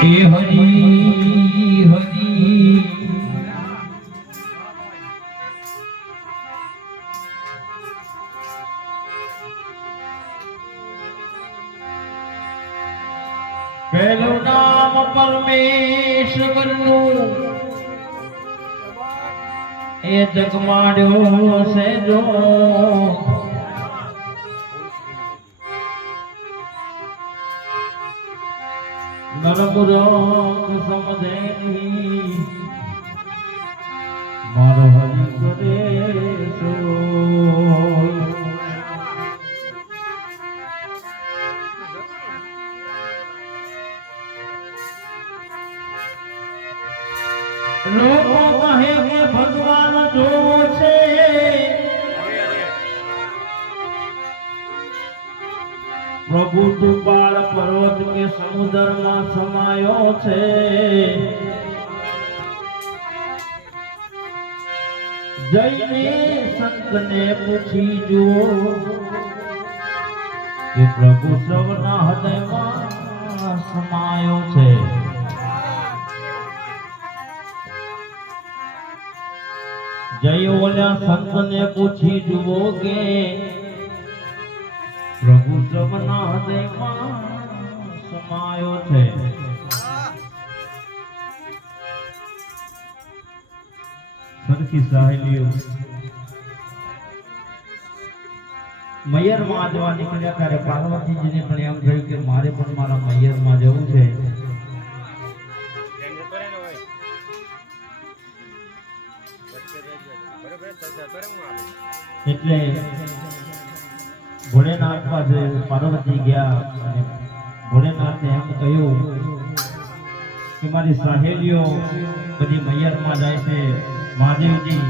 હે હરી હરી પહેલું નામ પરમેશ્વરનું એ જગમાડ્યો છે જો નરમુરખ સમજે નહીં મારો હરિ કરે લોકો કહે કે ભગવાન જોવો છે પ્રભુ તું બાળ પર્વત કે સમુદ્રમાં સમાયો છે જઈને સંતને પૂછી જુઓ કે પ્રભુ સૌના હૃદયમાં સમાયો છે જય ઓલા સંતને પૂછી જુઓ કે પ્રભુ સૌના હૃદયમાં સમાયો છે સરખી સહેલીઓ મૈયરમાં જવા નીકળ્યા ત્યારે પાર્વતીજીને પણ એમ થયું કે મારે પણ મારા મૈયરમાં જવું છે એટલે ભોળેનાથ પાસે પાર્વતી ગયા અને ભોળેનાથને એમ કહ્યું કે મારી સહેલીઓ બધી મૈયરમાં જાય છે મહાદેવજી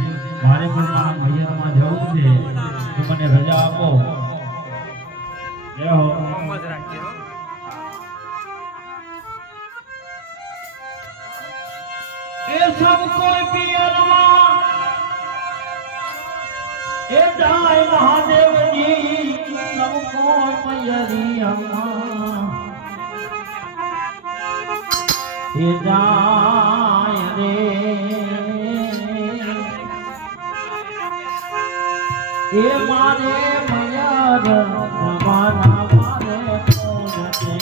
મારે પણ મારા મૈયરમાં જવું છે તો મને રજા આપો જય હો એ સબ કોઈ પિયરમાં એ જાય મહાદેવજી સબ કોઈ મૈયરિયામાં એ જાય રે એ મારે મૈયર જવાના મારે કોણ છે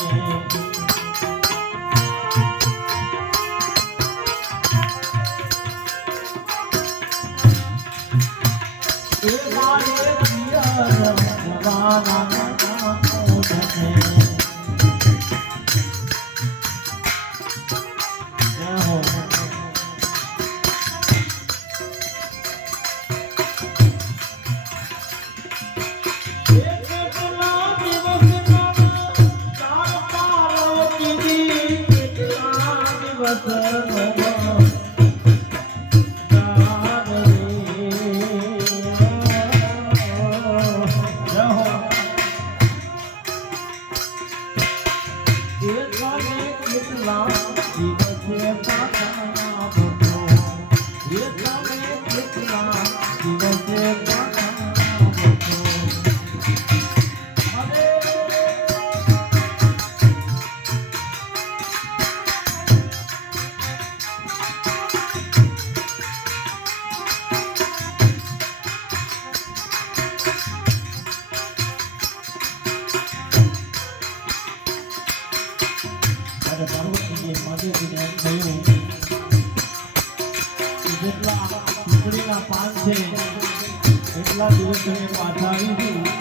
એટલા દિવસ પાછા આવી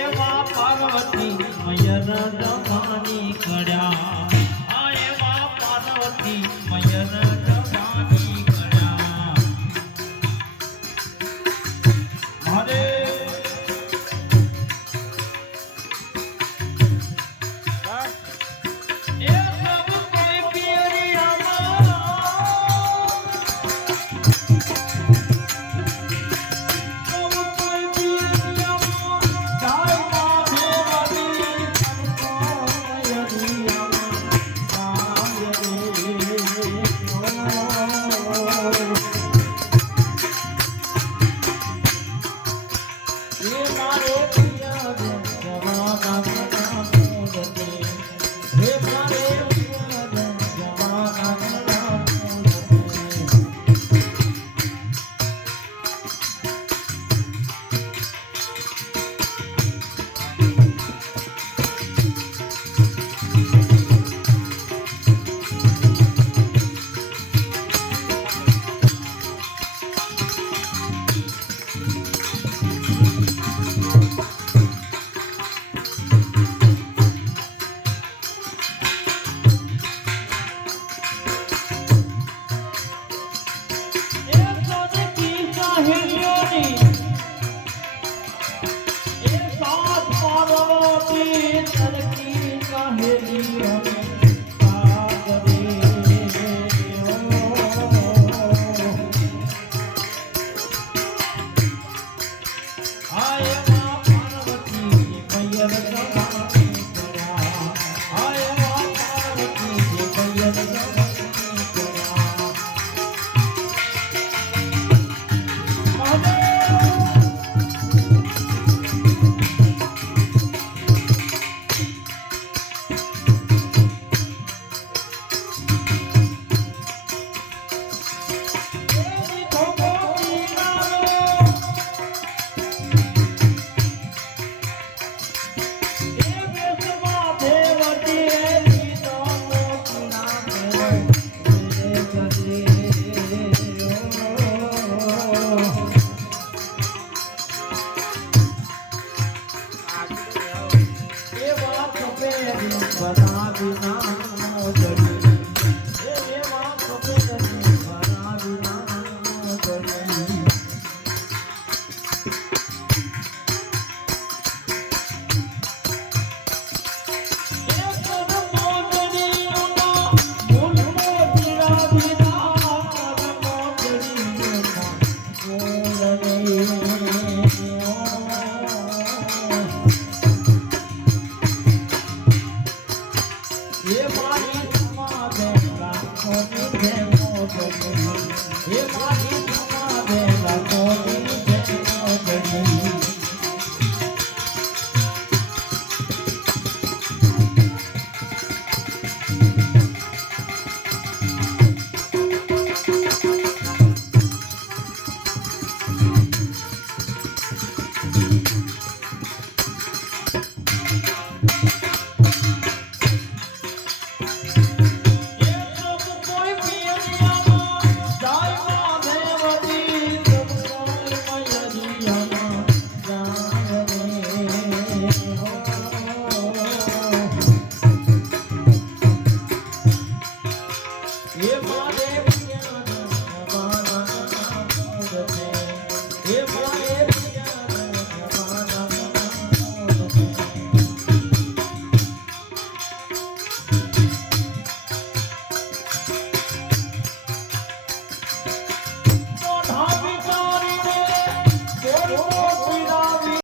એવા પાર્વતી મયર જમાની કળ્યા આ એવા પાર્વતી મયર જમાની કળ્યા મારે એ સબ કોઈ Hey